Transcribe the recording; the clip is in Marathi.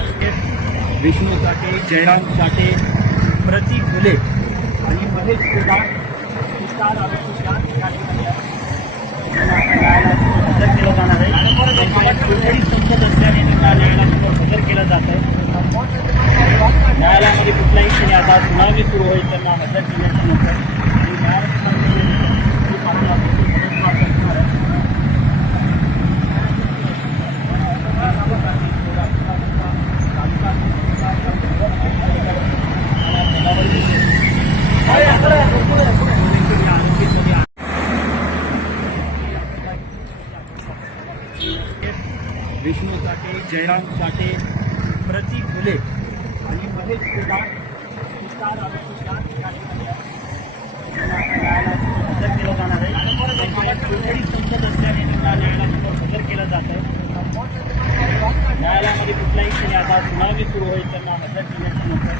विष्णू चाटे जयराम चाटे प्रतीक फुले आणि महेश कुमार तुषार त्यांना हजर केलं जाणार आहे. संसद असल्याने त्यांना न्यायालयासमोर हजर केलं जात आहे. न्यायालयामध्ये कुठल्याही क्षणी आता सुनावणी सुरू होईल त्यांना हजर केल्याच्यानंतर विष्णू चाटे जयराम चाटे प्रतीक फुले आणि महेश कुमार तुषार आरोपी या ठिकाणी त्यांना आता न्यायालयासमोर केलं जाणार आहे. त्यांची कोणतरी संसद असल्याने त्यांना न्यायालयासमोर हजर केलं जातं. आहे न्यायालयामध्ये कुठल्याही क्षणी आता सुनावणी सुरू होईल त्यांना हजर केल्याच्यानंतर